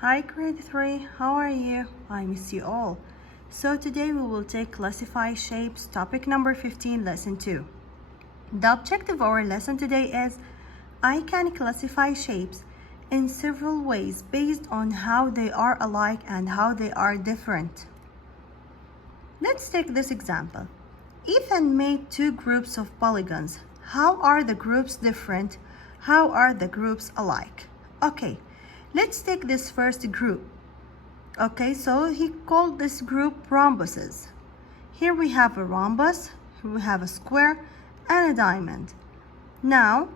Hi grade 3, how are you? I miss you all. So today we will take classify shapes, topic number 15, lesson 2. The objective of our lesson today is I can classify shapes in several ways based on how they are alike and how they are different. Let's take this example. Ethan made two groups of polygons. How are the groups different? How are the groups alike? Okay, let's take this first group. Okay, so he called this group rhombuses. Here we have a rhombus, here we have a square, and a diamond. Now,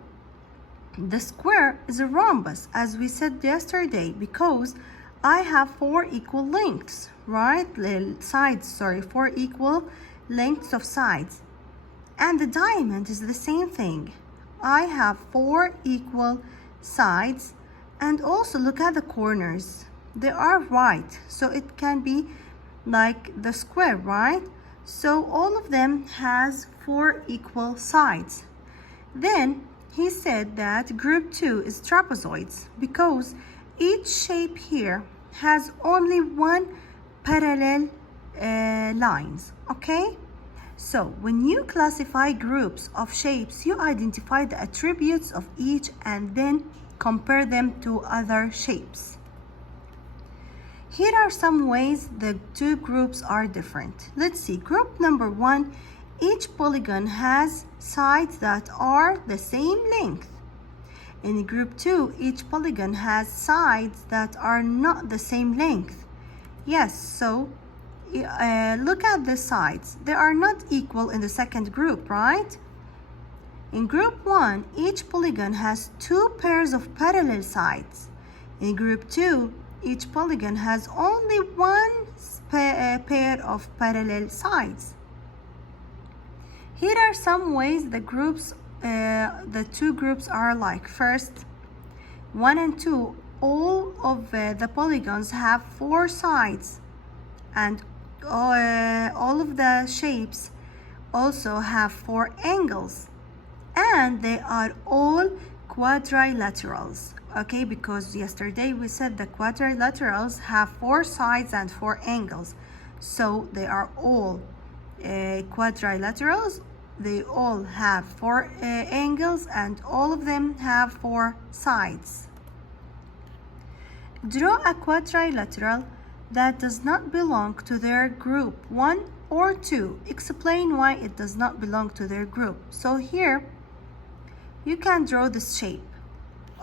the square is a rhombus, as we said yesterday, because I have four equal lengths, right? Four equal lengths of sides. And the diamond is the same thing. I have four equal sides, and also look at the corners. They are right, so it can be like the square, right? So all of them has four equal sides. Then he said that group 2 is trapezoids because each shape here has only one parallel lines, okay? So when you classify groups of shapes, you identify the attributes of each and then compare them to other shapes. Here are some ways the two groups are different. Let's see, group number 1, each polygon has sides that are the same length. In group 2, each polygon has sides that are not the same length. Yes, so look at the sides. They are not equal in the second group, right? In group 1, each polygon has two pairs of parallel sides. In group 2, each polygon has only one pair of parallel sides. Here are some ways the two groups are alike. First, 1 and 2, all of the polygons have four sides, and all of the shapes also have four angles, and they are all quadrilaterals. Okay, because yesterday we said the quadrilaterals have four sides and four angles, so they are all quadrilaterals. They all have four angles, and all of them have four sides. Draw a quadrilateral that does not belong to their group 1 or 2. Explain why it does not belong to their group. So here you can draw this shape.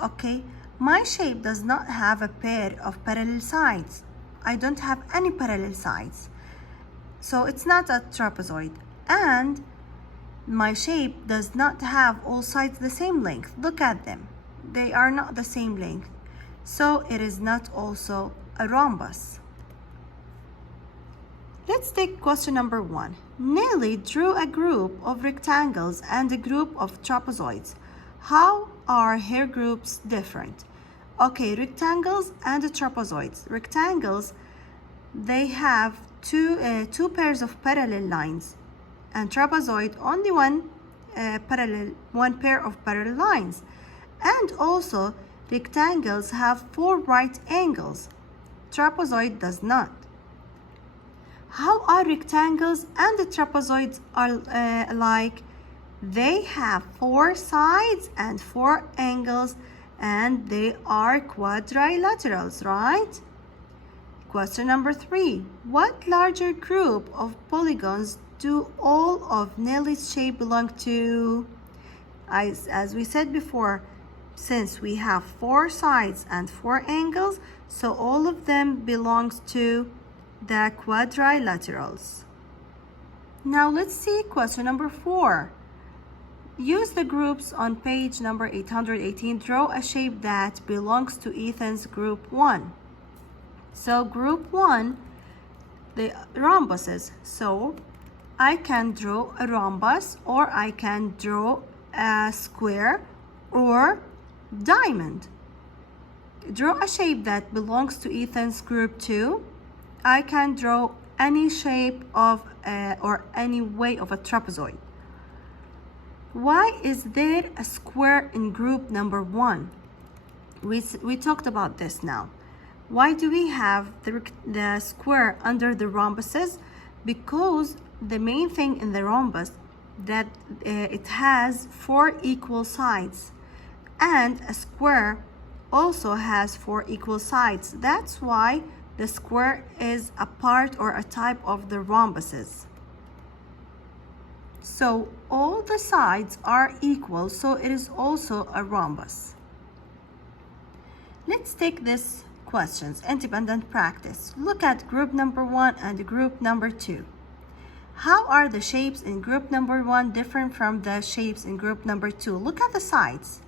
Okay, my shape does not have a pair of parallel sides. I don't have any parallel sides, so it's not a trapezoid. And my shape does not have all sides the same length. Look at them, they are not the same length, so it is not also a rhombus. Let's take question number 1. Nelly drew a group of rectangles and a group of trapezoids. How are her groups different? Okay, rectangles and trapezoids. Rectangles, they have two pairs of parallel lines, and trapezoid only one pair of parallel lines. And also rectangles have four right angles. Trapezoid does not. How are rectangles and the trapezoids alike? They have four sides and four angles, and they are quadrilaterals, right? Question number 3. What larger group of polygons do all of Nelly's shape belong to? As we said before, since we have four sides and four angles, so all of them belongs to the quadrilaterals. Now let's see question number 4. Use the groups on page number 818. Draw a shape that belongs to Ethan's group 1. So group 1, the rhombuses. So I can draw a rhombus, or I can draw a square or diamond. Draw a shape that belongs to Ethan's group 2. I can draw any shape of or any way of a trapezoid. Why is there a square in group number 1? We talked about this now. Why do we have the square under the rhombuses? Because the main thing in the rhombus that it has 4 equal sides, and a square also has 4 equal sides. That's why the square is a part or a type of the rhombuses. So all the sides are equal, so it is also a rhombus. Let's take this questions, independent practice. Look at group number 1 and group number 2. How are the shapes in group number 1 different from the shapes in group number 2? Look at the sides.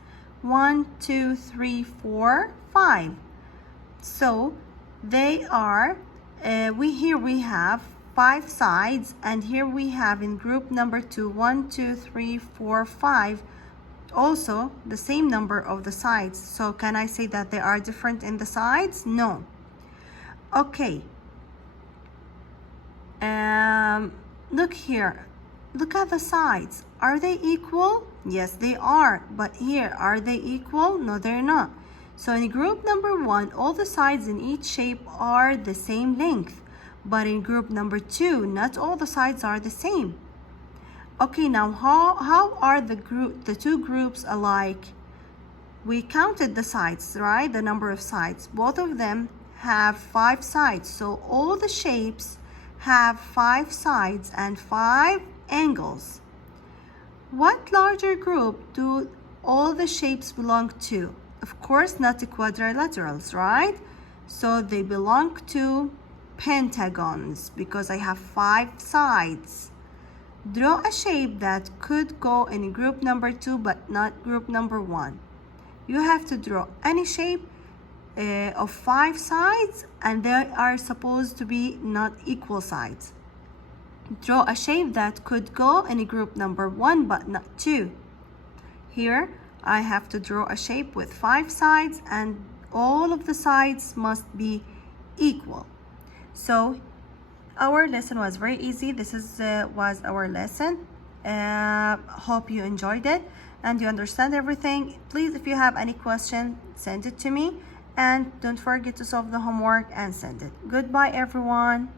1, 2, 3, 4, 5. So they are, here we have 5 sides, and here we have in group number 2, 1, 2, 3, 4, 5. Also the same number of the sides. So can I say that they are different in the sides? No. Okay. Look here. Look at the sides. Are they equal? Yes, they are. But here, are they equal? No, they're not. So in group number 1, all the sides in each shape are the same length. But in group number 2, not all the sides are the same. Okay, now how are the two groups alike? We counted the sides, right? The number of sides. Both of them have 5 sides. So all the shapes have 5 sides and 5 angles. What larger group do all the shapes belong to? Of course, not the quadrilaterals, right? So they belong to pentagons because I have 5 sides. Draw a shape that could go in group number 2 but not group number 1. You have to draw any shape of 5 sides, and they are supposed to be not equal sides. Draw a shape that could go in group number 1 but not 2. Here I have to draw a shape with 5 sides, and all of the sides must be equal. So our lesson was very easy. This was our lesson. Hope you enjoyed it and you understand everything. Please, if you have any question, send it to me, and don't forget to solve the homework and send it. Goodbye, everyone.